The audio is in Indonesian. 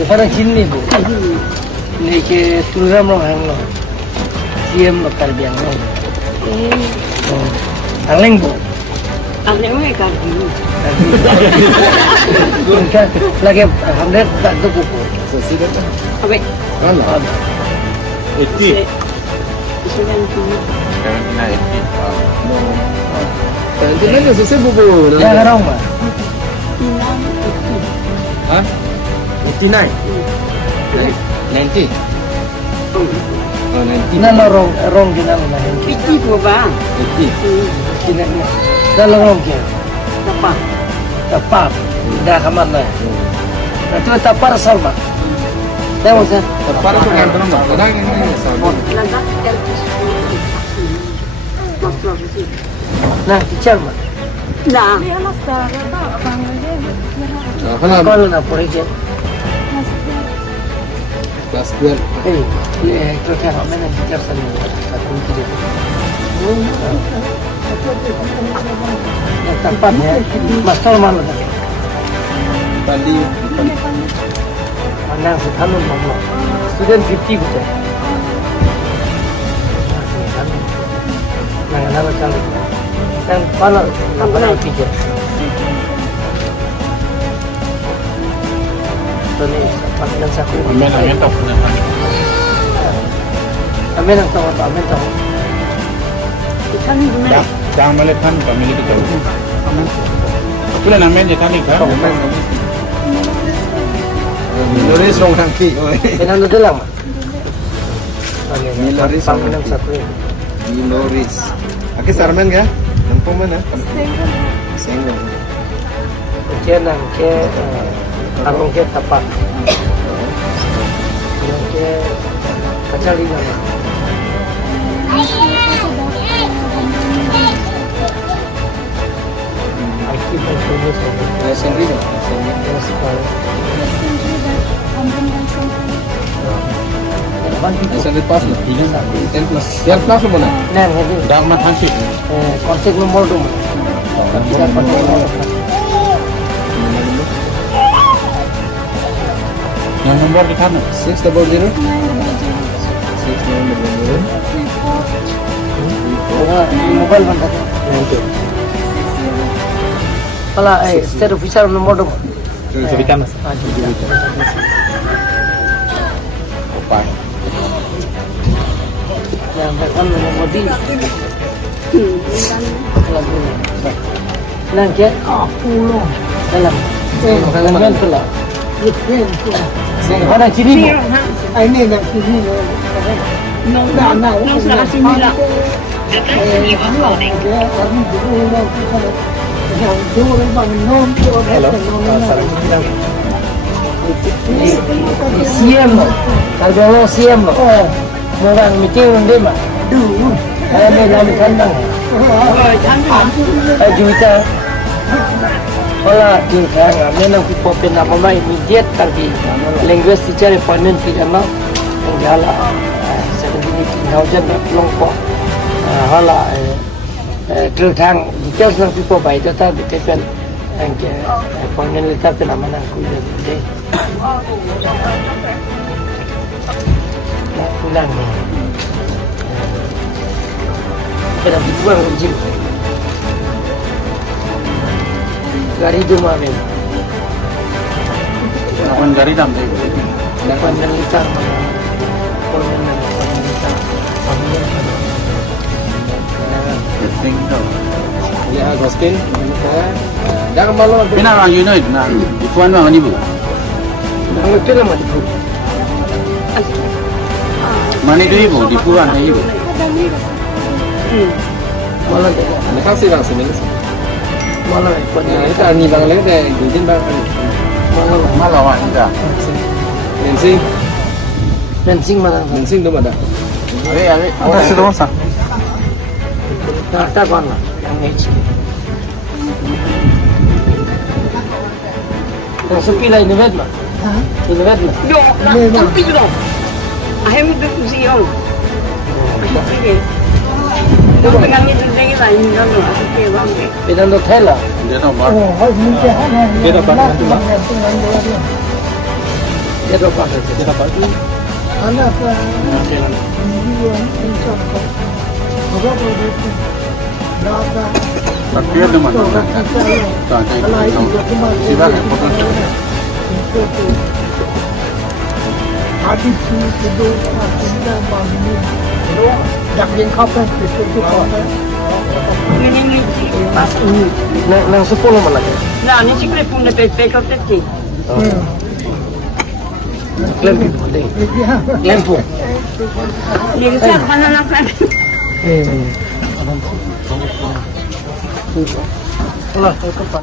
Sekarang sini bu, ini ke turam loh yang loh, siam loh terbiang loh. Aleng bu. Aleng mereka dulu. Lagi hamlet tak tu buku. Apa? Alah. Eti. Sekarang dulu. Karantina eti. Karantina ni selesai buku. Ya orang mah. Hah? 89. 90. Oh, 90. Nana rong kita mana yang Piti tu bang. 80. kita ni. Dalam rong kita. Apa? Tepat. Dah kamar lah. Itu tepat salma. Tengok saya. Tepat tu kan benar tak? Kadang ini sama. Lantak terus. Masuk sih. Nah, bicara mah. Nah. Kalau Kalau nak pergi je. kelas 12. Itu kan mana bicara sana. Aku tidak. Tempatnya masal mana? Pandi. Mana sekarang mana? Student 50 betul. Nah, nama kali. Dan kalau apa nak pikir? Tadi panggilan saku. Amin tak pernah. Amin ang tahu, amin tahu. Kita ni benar. Jangan melepan pemilik itu. Amin. Aku lah namanya tadi kan. Nulis rong kaki. Kenapa dalam? Miloris Panggilan saku. Miloris. Aki Sarman ya? Nampak mana? Senggol. Ujian ang ke anong ke tapat. Yang ke kacalinan. Aki bertulis saja. Sendiri. Yang sekolah. Sendiri pas lah. 10 plus. 10 plus mana? Nah, ini Dah mat hansip. konsep nomor 2. Bisa pakai nomor. Yang nomor di kanan. 600. 600. Mobile mana? Kalau state official nomor 2. Di kanan. Opa. Yang tekan nomor 3. Nang ke? Dalam. Dalam pula. Mana ciri? Ini dah sini. Nong salah sini lah. Siam, kalau siam, orang meeting dia mah. Ada dalam kandang. Juta. Kalau juta, memang kita pernah memang immediate tapi language teacher appointment kita mah enggaklah. Sebenarnya kita jangan longkok. Kalau tentang details yang kita baca tadi kita appointment letter tu nama nak kuliah deh. Pulang ni. Kita dibuang kerja. Gari cuma ni. Kawan dari dam. Dapat mengitar mana. Penting tau. Lihat Goskin. Jangan malu. Pina orang United na. Di tuan bang ni bu. Ang itu nama itu. Mana itu ibu? Di puan ni ibu. Malah dia. Nak kasih bang sini. Malah ikut Nah, itu ani bang lagi deh. Gujin bang. Malah wan dah. Mensing. Fencing mana? Mensing tu mana? Are. Awak sudah masak. Kata mana? Yang HD. Yang sepi lah ini bed mah. Ini bed mah. Yo, tapi dong. Ahem itu siang. Ahem. Dong pegang itu dengan Ay, no, no, así que vamos. Pinando tela. Dia tahu bar. Oh, ay, muy que hana. Dia dapat satu, Pak. Dia dapat. Dia dapat tu. Anak ini yang mencapai. Apa itu? Nada. Tak kira dia mana. Tak jadi. Sila ke potong. Hati itu artinya bagi daging kapal itu ini pas ini. Nang 10 man lagi. Nah, ini sih pun ada pekak tadi. Lempu deh. Lempu. Ini kita mana nak kan? Lah, itu Pak.